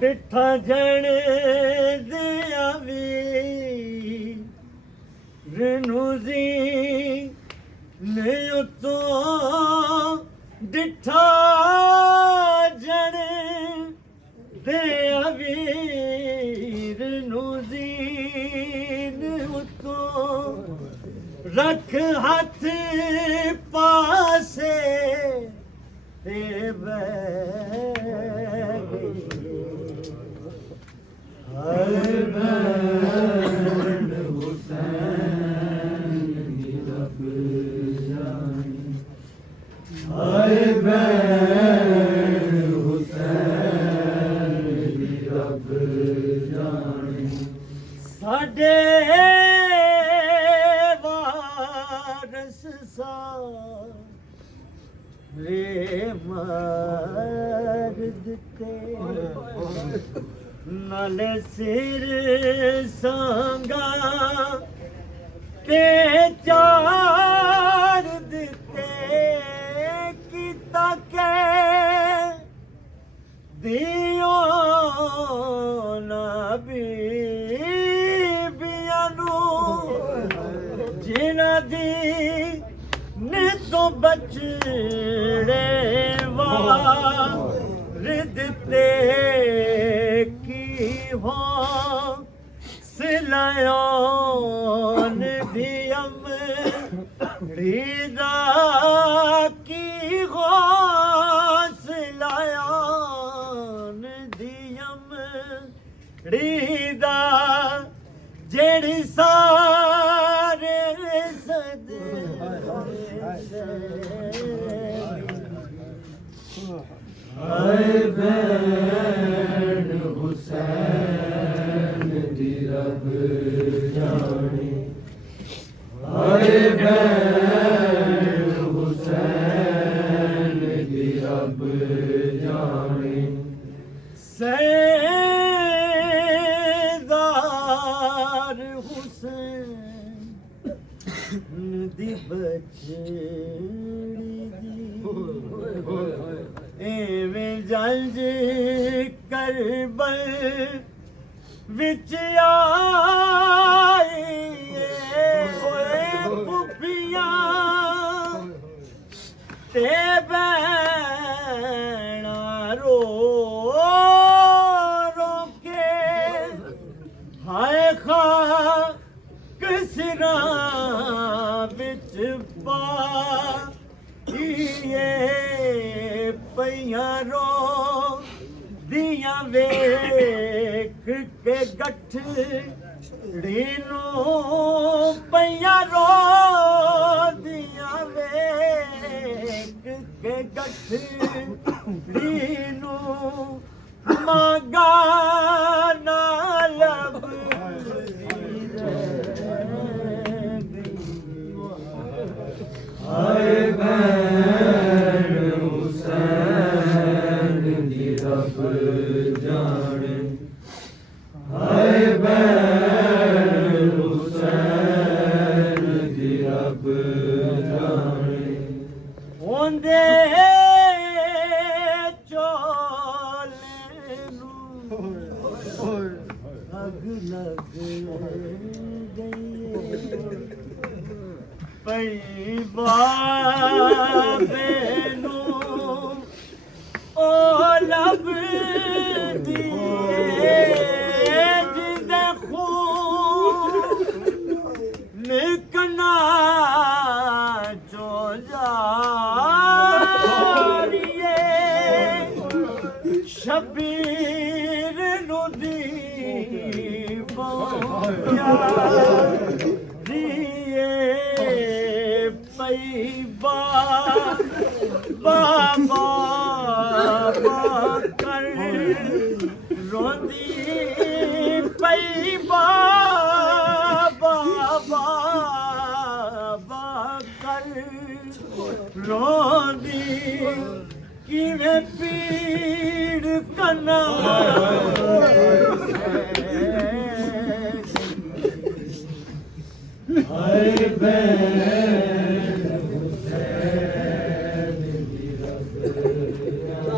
ਬਿਠਾ ਜਣ ਦਿਆ ਵੀ ਰਨੂਜ਼ੀ ਨੇ ਉਤੋਂ ਡਿਠਾ ਜਣ ਦਿਆ ਵੀ ਰਨੂਜ਼ੀ ਨੇ ਉਤੋਂ ਰੱਖ ਹੱਥ ਪਾਸੇ ਤੇ ਬੈ ਸਾਡੇ ਵਾਰਸ ਸਾਰੇ ਮਰ ਦਿੱਤੇ ਨਾਲੇ ਸਿਰ ਸੰਗਾ ਤੇ ਚਾਰ ਦਿੱਤੇ ਕੀਤਾ ਕੇ ਦਿਓ ਨਾ ਬੀਬੀਆਂ ਨੂੰ ਜਿਨ੍ਹਾਂ ਦੀ ਨਿਤੋਂ ਬਚੜੇ ਵਾਰ ਦਿੱਤੇ ਹੋ ਸਿਲਾਇਓਨ ਦੀ ਅਮੜੀ ਦਾ ਕੀ ਹੋ ਸਿਲਾਇਓਨ ਦੀ ਅਮੜੀ ਦਾ ਜਿਹੜੀ ਸਾਰੇ ਸਦੇ ਹਾਏ ਭੈਣ ਹੁਸੈਨ ਦੀ ਰੱਬ ਜਾਣੇ ਹਾਏ ਭੈਣ ਹੁਸੈਨ ਦੀ ਰੱਬ ਜਾਣੇ ਸੈਦਾਰ ਹੁਸੈਨ ਦੀ ਬਚੜੀ ਐਵੇਂ ਜੰਜ ਕਰਬਲ ਵਿੱਚ ਆਈ ਓਏ ਪੁੱਪੀਆਂ ਤੇ ਬੈਣਾ ਰੋ ਰੋ ਕੇ ਹਾਏ ਖਾਕ ਸਿਰਾਂ ਵਿੱਚ ਪਾ ਪਈਆਂ ਰੋ ਦੀਆਂ ਵੇਖ ਕੇ ਗੱਠੜੀ ਨੂੰ ਪਈਆਂ ਰੋ ਦੀਆਂ ਵੇਖ ਕੇ ਗੱਠੜੀ ਨੂੰ ਮੰਗਾ ਨਾ ਲੱਭਦੀ ਹਾਏ ਭੈਣ ਹੁਸੈਨ ਦੀ ਰੱਬ ਜਾਣੇ ਹਾਏ ਭੈਣ ਹੁਸੈਨ ਦੀ ਰੱਬ ਜਾਣੇ ਉਹਦੇ ਚੋਲੇ ਨੂੰ ਅੱਗ ਲੱਗ ਗਈ ਪਈ ਬਾਬੇ ਨੂੰ ਉਹ ਲੱਭਦੀ ਜਿਹਦੇ ਖੂਨ ਨਿਕਨਾ ਚੋ जारिए शबीर नुदी दिए पैबा बाबा कर रोंदी पैबा बाबा कर रोंदी किवे पीड़ कना हाय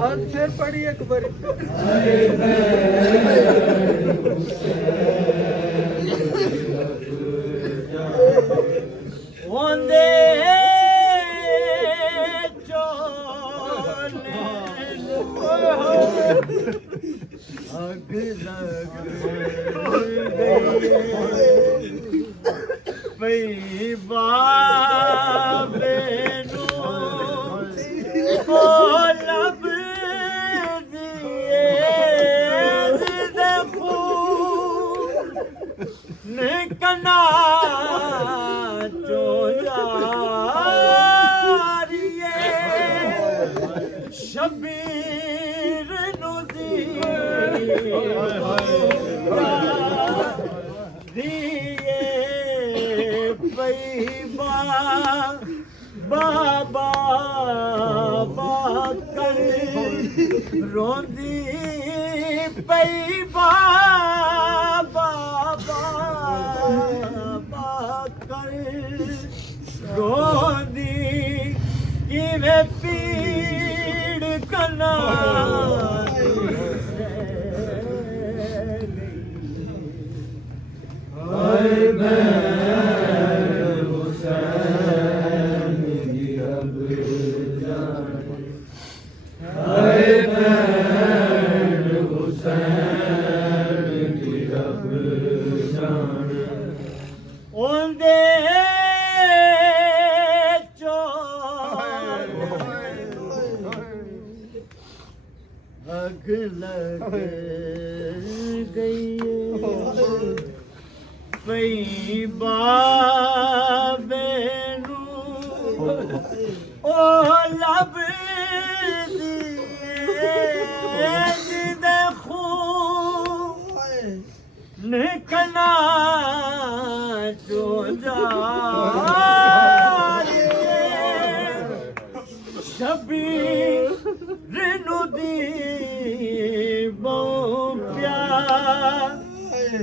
आज फिर पढ़ी एक बारी वंदे चोले अग लग गई बाबे नो लब दिए देखो निकना जो जारिए शबीर नुदी दिए पैबा बाबा कर रोंदी पैबा बाबा कर रोंदी किवे पीड़ कना अग लग गई पैबा बेनू ओ लब दिए देखो निकना जो जारिए शबीर नुदी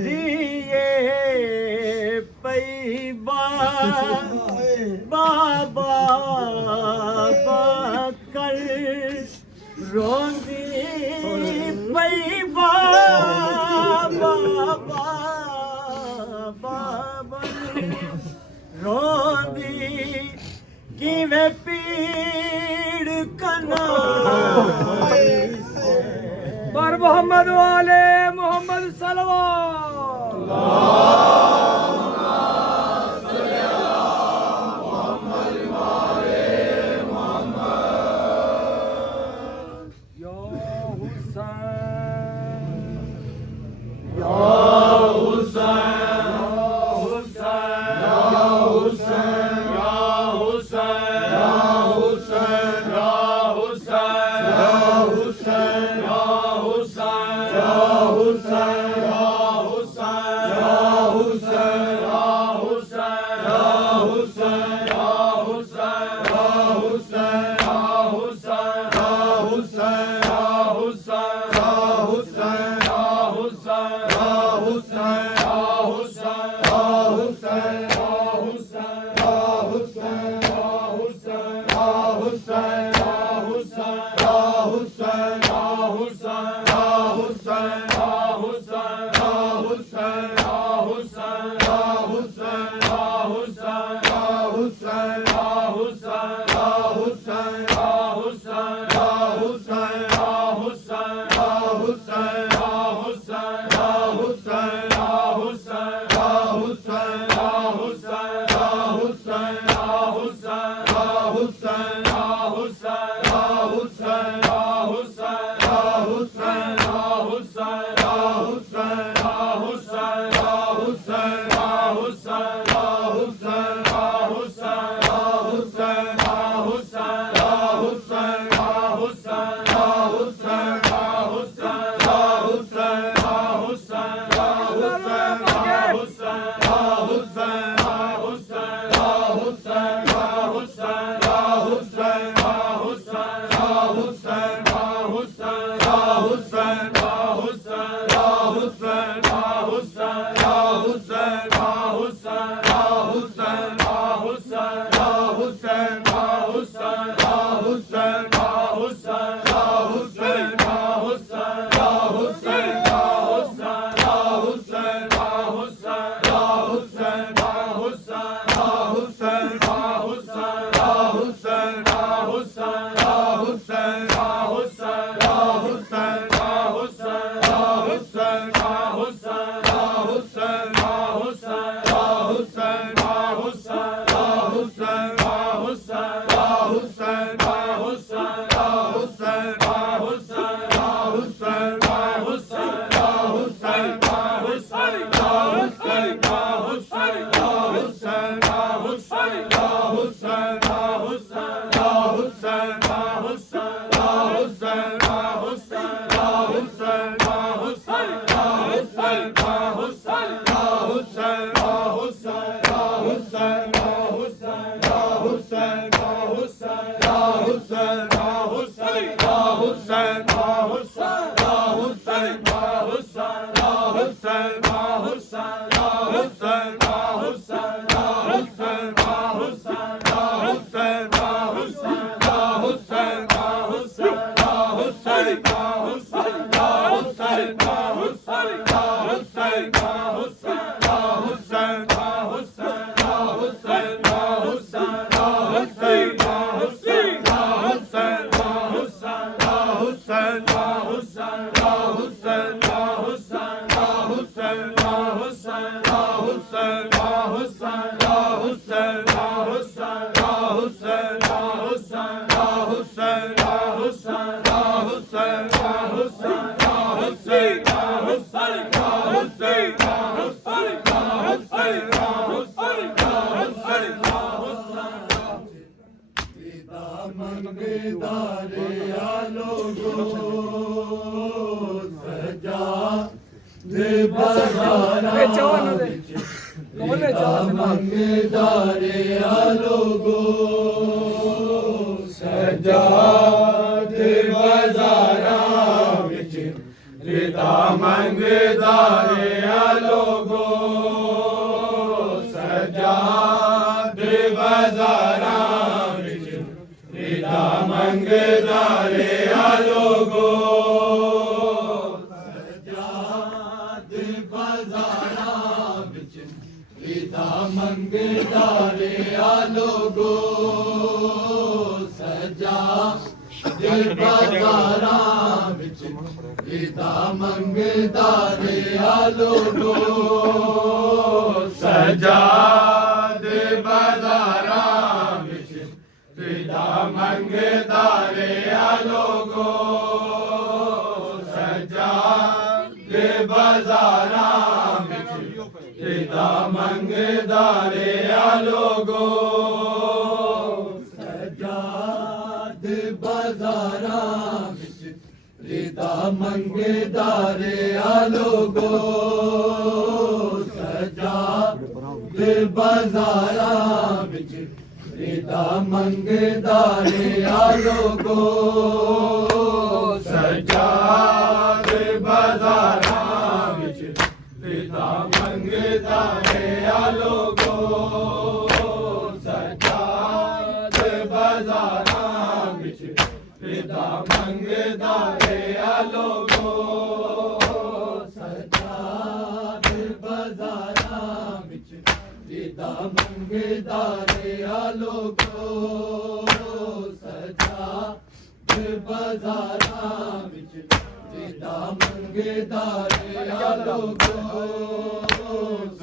दिए पैबा बाबा कर रोंदी पैबा बाबा रोंदी किवे पीड़ कना पर मोहम्मद वाले मोहम्मद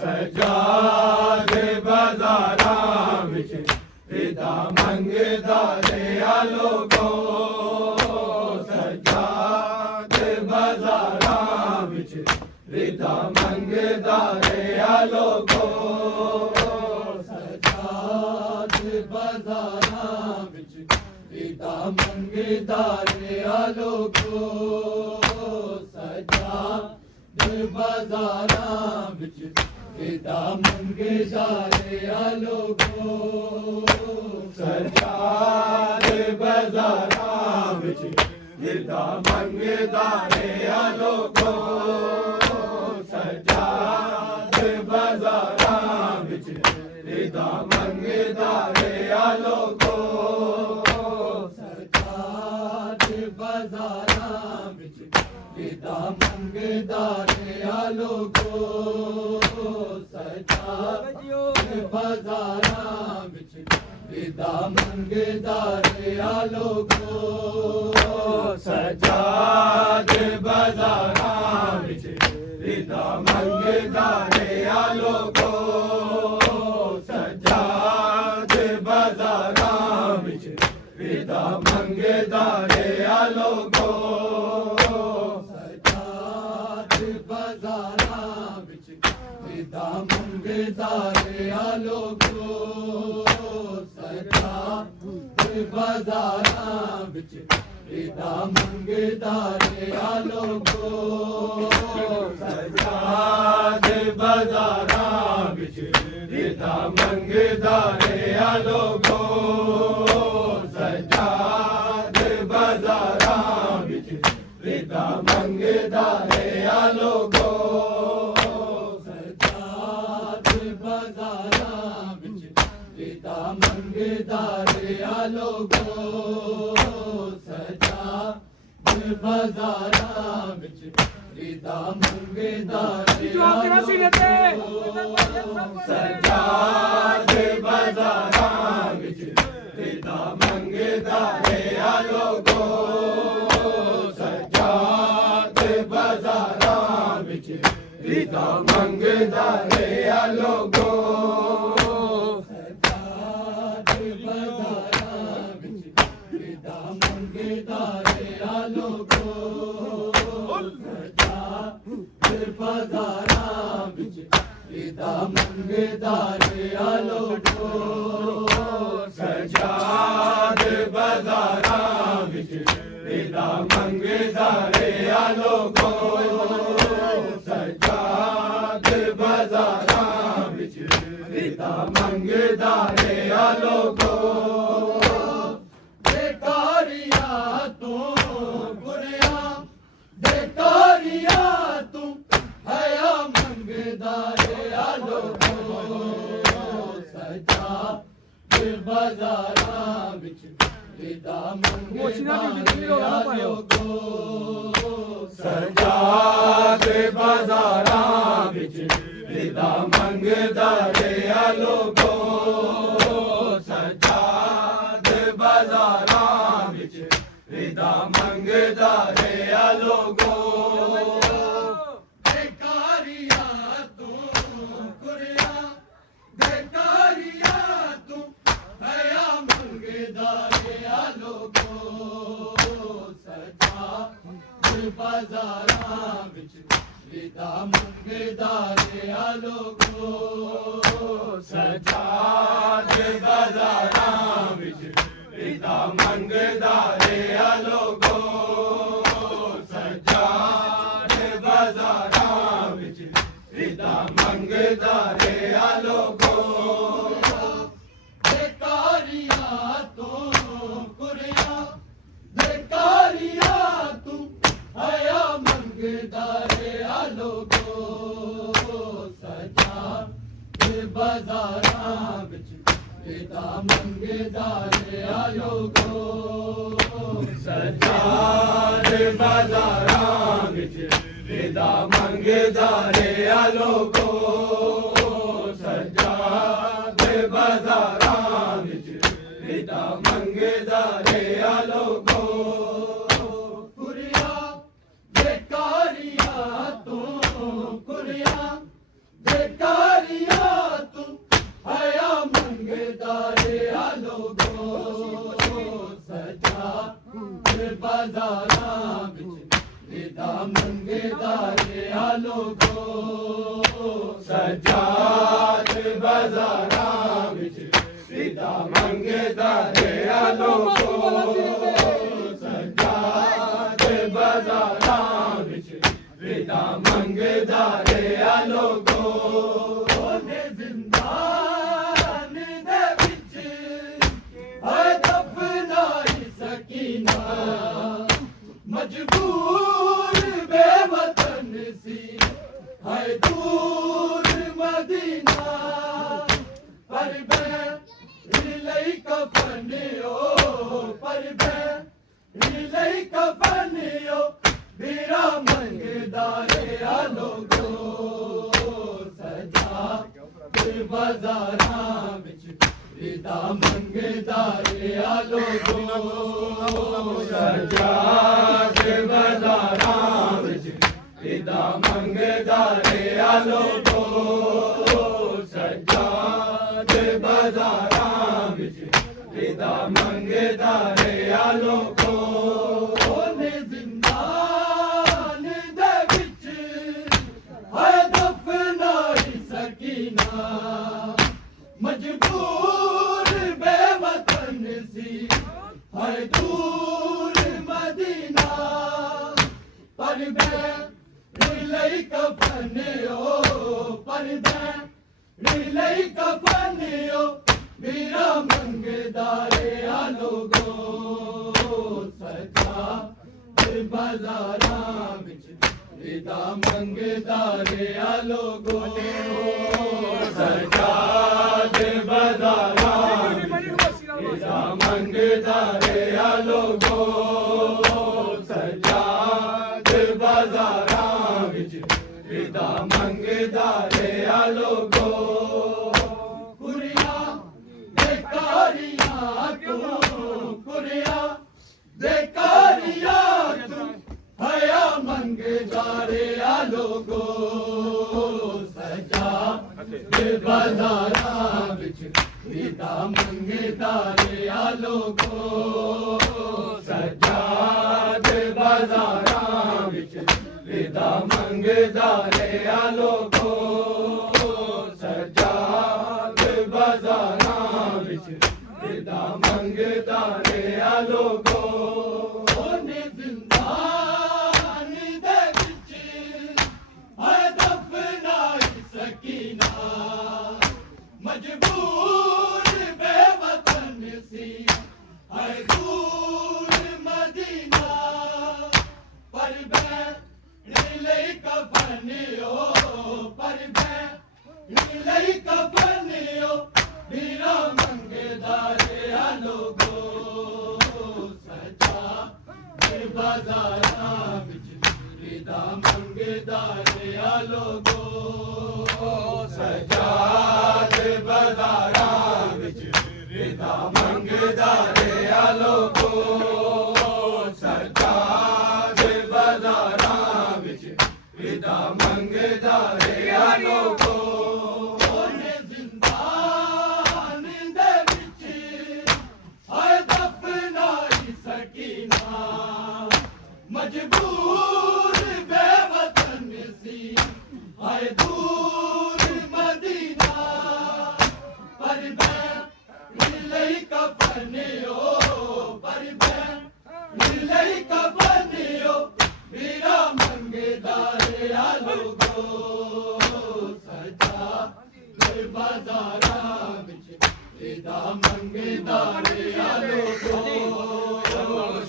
सजा दे बाजारा विच रिदा मंगदा रे लोगो सजाद बाजारां विच रिदा मंगदा रे लोगो सजाद बाजारां विच रिदा मंगदा रे लोगो सजाद बाजारां विच रिदा मंगदा रे लोगो सजाद बाजारां विच रिदा मंगदा रे लोगो सजाद बाजारां विच रिदा मंगदा रे लोगो सजाद बाजारां विच रिदा मंगदा रे लोगो सजाद बाजारां विच रिदा मंगदा रे लोगो सजाद बाजारां विच रिदा मंगदा रे लोगो सजाद बाजारां विच रिदा मंगदा रे लोगो सजाद बाजारां विच रिदा मंगदा रे लोगो सजाद बाजारां विच रिदा मंगदा रे लोगो सजाद बाजारां विच रिदा मंगदा रे लोगो सजाद बाजारां विच रिदा मंगदा रे लोगो सजाद बाजारां विच रिदा मंगदा रे लोगो सजाद बाजारां विच रिदा मंगदा रे सजाद बाजारां विच रिदा मंगदा रे लोगो सजाद बाजारां विच रिदा मंगदा रे लोगो सजाद बाजारां विच रिदा मंगदा रे लोगो सजाद बाजारां विच रिदा मंगदा रे लोगो सजाद बाजारां विच रिदा मंगदा रे लोगो सजाद बाजारां विच रिदा मंगदा रे लोगो बेकारिया तू गुरिया बेकारिया तू हया मंगदा रे लोगो सजाद बाजारां विच रिदा मंगदा रे लोगो सजाद बाजारां विच रिदा मंगदा रे लोगो सजाद बाजारां विच रिदा मंगदा रे लोगो बेकारिया तू गुरिया बेकारिया तू हया मंगदा रे लोगो सजाद बाजारां विच रिदा मंगदा रे लोगो सजाद बाजारां विच रिदा मंगदा रे लोगो सजाद बाजारां विच रिदा मंगदा रे लोगो बेकारिया तू गुरिया बेकारिया तू हया मंगदा रे लोगो सजाद बाजारां विच रिदा मंगदा रे लोगो सजाद बाजारां विच रिदा मंगदा रे लोगो सजाद बाजारां विच रिदा मंगदा रे लोगो कुरिया बेकारिया तू कुरिया बेकारिया तू हया मंगदा रे लोगो बाजारां विच विदा मंगदा रहा लोगो सजाद बाजारां विच विदा मंगदा रहा लोगो सजाद बाजारां विच विदा मंगदा रहा लोगो ओने जिंदान दे विच है दफनाई सकीना मजबूर बेवतन सी है दूर मदीना पर लई कफन ओ पर लई कफन ओ बीरा मंगदा रहा लोगो सजा बाजारां विच विदा मंगदा रहा लोगो सजा बाजारां विच विदा मंगदा रहा लोगो सजा बाजारां विच विदा मंगदा रहा लोगो ओने जिंदान दे विच है दफनाई सकीना मजबूर बेवतन सी है दूर मदीना पर लई कफन ओ पर लई कफन ओ बीरा मंगदा रहा लोगो सजा बाजारां विच विदा मंगदा रहा लोगो सजा बाजारां विच विदा मंगदा रहा लोगो सजा बाजारां विच विदा मंगदा रहा लोगो कुरिया बेकारियां तू कुरिया बेकारियां तू हया मंगदा रहा लोगो सजा बाजारां विच विदा मंगदा रहा लोगो सजा बाजारां विच विदा मंगदा रहा लोगो सजा बाजारां विच विदा मंगदा रहा लोगो ओने जिंदान दे विच है दफनाई सकीना मजबूर बेवतन सी है दूर मदीना पर लई कफन ओ पर लई कफन ओ बीरा मंगदा रहा लोगो सजा बाजारां विच विदा मंगदा रहा लोगो सजा बाजारां विच विदा मंगदा रहा लोगो सजा बाजारां विच विदा मंगदा रहा लोगो ओने जिंदान दे विच है दफनाई सकीना मजबूर बेवतन सी है दूर मदीना पर लई कफन ओ पर लई कफन ओ बीरा मंगदा रहा लोगो सजा बाजारां विच विदा मंगदा रहा लोगो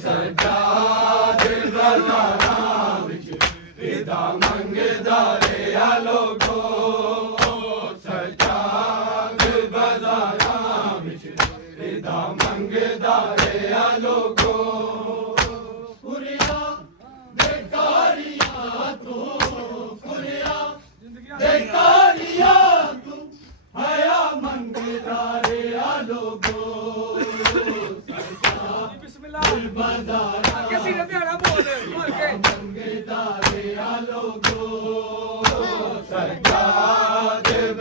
सजा बाजारां विच विदा मंगदा रहा लोगो सजा बाजारां विच विदा मंगदा रहा लोगो कुरिया बेकारियां तू कुरिया बेकारियां तू हया मंगदा रहा लोगो बाजारां मंगदा रहा लोगो सजा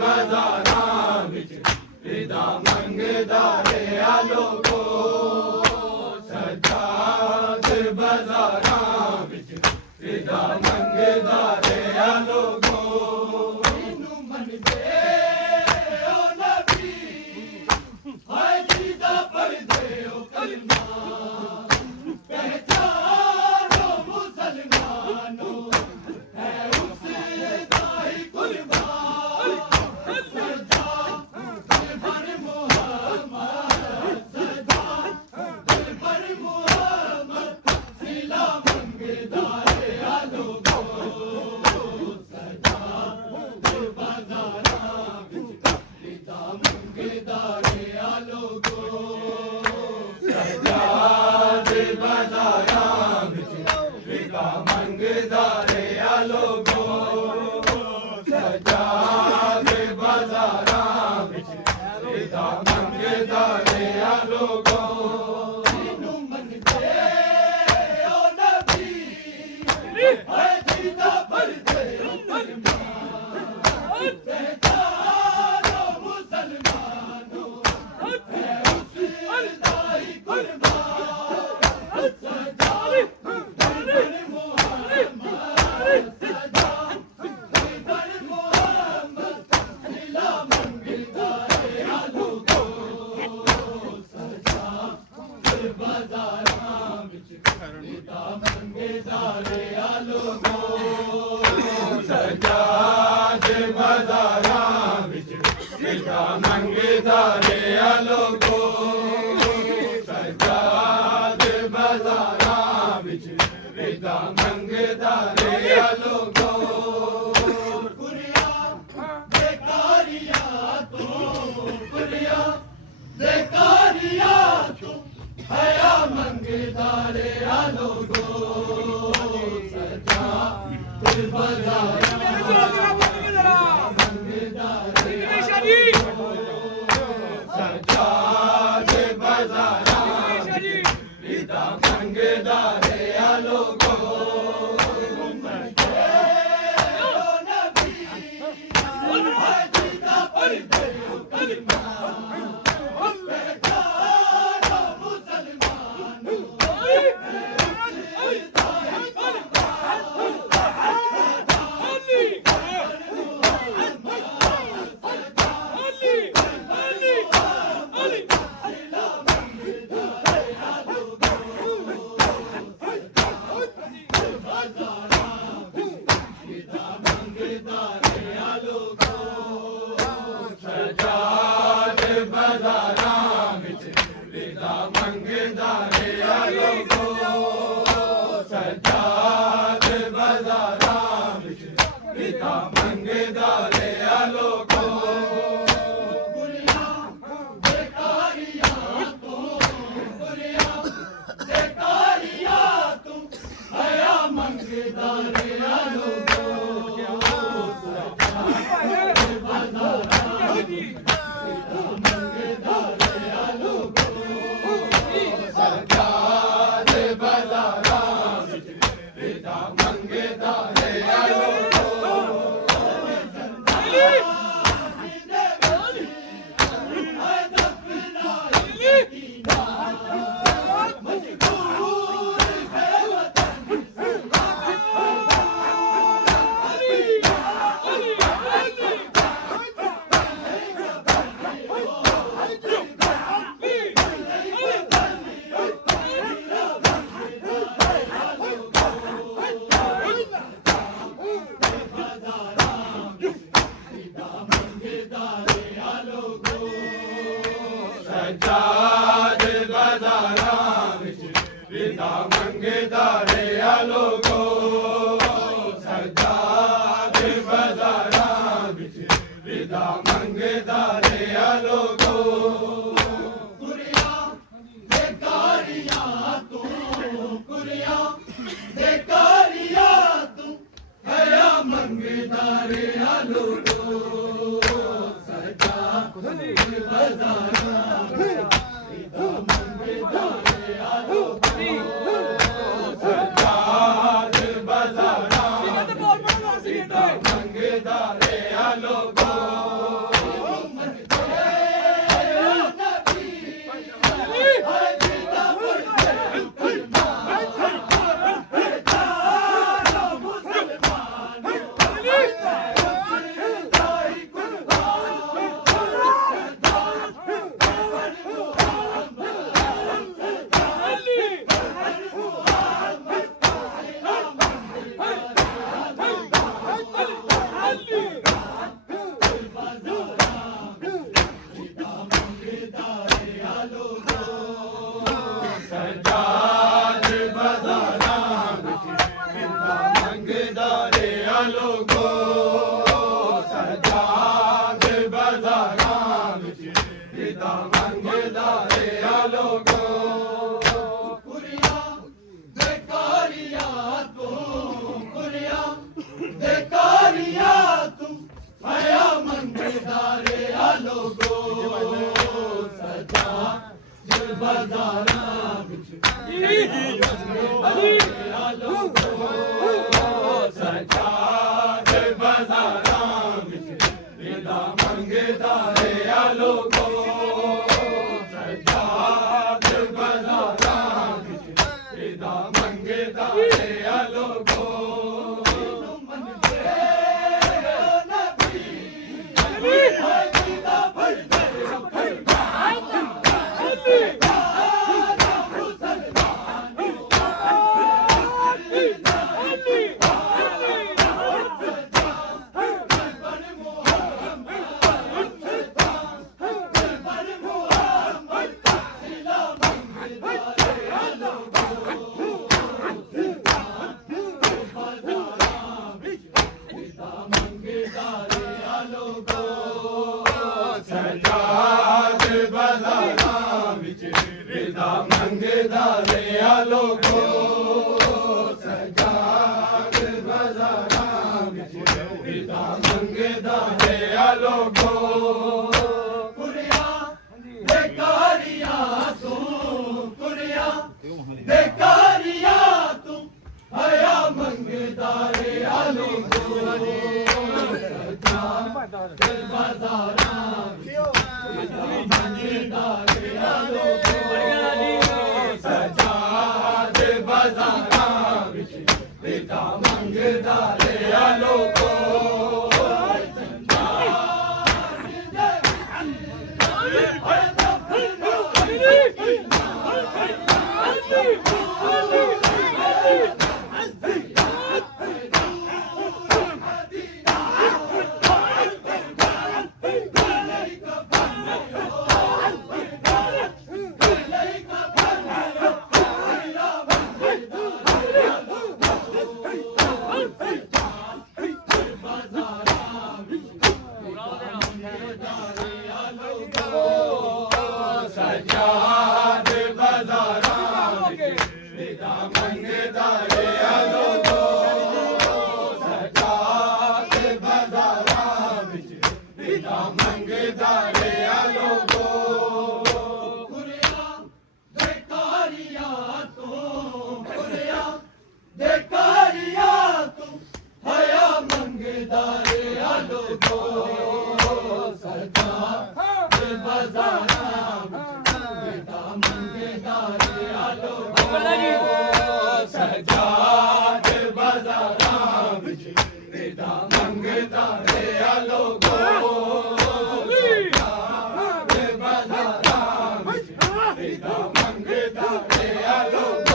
बाजारां विच विदा मंगदा रहा लोगो सजा बाजारां विच रिदा मंगदा रहा लोगो इनू मनदे ओ नबी हाय जिदा पढ़दे ओ कलमा पहचानो मुसलमानों है उसदा ही कुर्बान सदा दिलबर मुहम्मद सदा दिलबर मुहम्मद सिला मंगदा रहा लोगो सदा दिल बाजारां विच रिदा मंगदा रहा लोगो सदा दिल बाजारां विच रिदा मंगदा रहा लोगो सदा दिल बाजारां विच रिदा मंगदा रहा लोगो इनू मनदे ओ नबी हाय जिदा पढ़दे ओ कलमा पहचानो मुसलमानों है उसदा ही कुर्बान सदा दिलबर मुहम्मद सदा दिलबर मुहम्मद सिला मंगदा रहा लोगो सदा दिल बाजारां विच रिदा मंगदा रहा लोगो सदा दिल बाजारां विच रिदा मंगदा रहा लोगो सदा दिल बाजारां विच रिदा मंगदा रहा लोगो कुरिया बेकारिया तो कुरिया बेकारिया तो हया मंगदा रहा लोगो सदा दिल बाजारां मंगदा रहा सदा दिल बाजारां रिदा मंगदा रहा लोगो मनदे ओ नबी हाय जिदा पढ़दे ओ कलमा पहचानो मुसलमानों है उसदा ही सदा दिल बाजारां विच रिदा मंगदा रहा लोगो सदा दिल बाजारां विच रिदा मंगदा रहा लोगो कुरिया बेकारिया तो कुरिया बेकारिया तो हया मंगदा रहा लोगो सदा दिल बाजारां रिदा मंगदा रहा लोगो सदा दिल बाजारां विच रिदा मंगदा रहा लोगो हाय दफना यकीना मजबूर है वतन सदा दिल बाजारां विच रिदा मंगदा रहा लोगो सदा दिल बाजारां विच रिदा मंगदा रहा लोगो कुरिया बेकारिया तू कुरिया बेकारिया तू हया मंगदा रहा लोगो सदा दिल बाजारां रिदा मंगदा रहा लोगो सदा दिल बाजारां रिदा मंगदा रहा लोगो मनदे ओ नबी हाय जिदा पढ़दे ओ कलमा सजाद बाजारां विच रिदा मंगदा रहा लोगो सजाद बाजारां विच रिदा मंगदा रहा लोगो सजाद बाजारां विच रिदा मंगदा रहा लोगो सजाद बाजारां विच रिदा मंगदा रहा लोगो कुड़िया बेकारिया तू कुड़िया बेकारिया तू हया मंगदा रहा लोगो सजाद बाजारां सजाद बाजारां विच रिदा मंगदा रहा लोगो सजाद बाजारां विच रिदा मंगदा रहा लोगो सजाद बाजारां विच रिदा मंगदा रहा लोगो कुड़िया बेकारिया तू कुड़िया बेकारिया तू हया मंगदा रहा लोगो सजाद बाजारां सजाद बाजारां विच रिदा मंगदा रहा लोगो सजाद बाजारां विच रिदा मंगदा रहा लोगो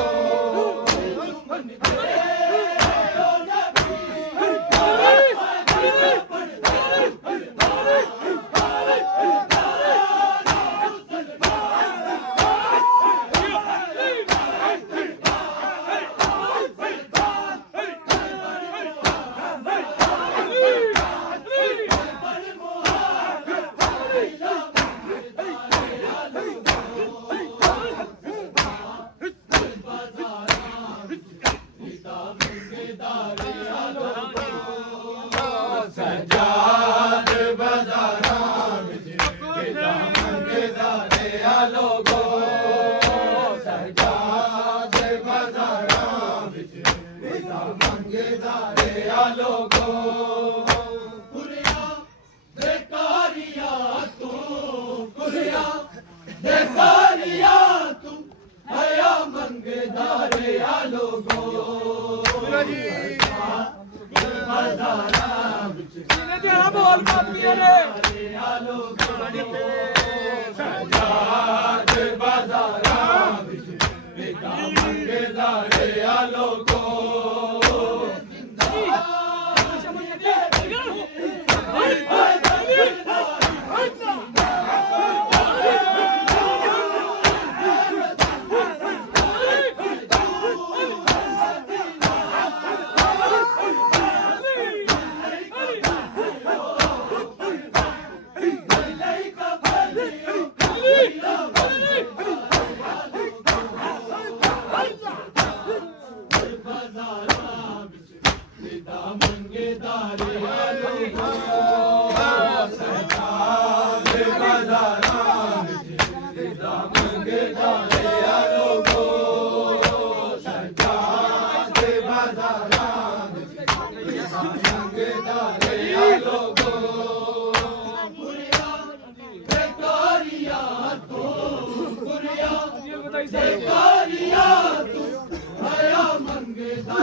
सजाद बाजारां विच रिदा मंगदा रहा लोगो सजाद बाजारां विच रिदा मंगदा रहा लोगो कुड़िया बेकारिया तू कुड़िया बेकारिया तू हया मंगदा रहा लोगो बाजारां विच बोल रहा लोगो सजाद बाजारां विच रिदा मंगदा रहा लोगो मंगदा रहा लोगो ਜੀ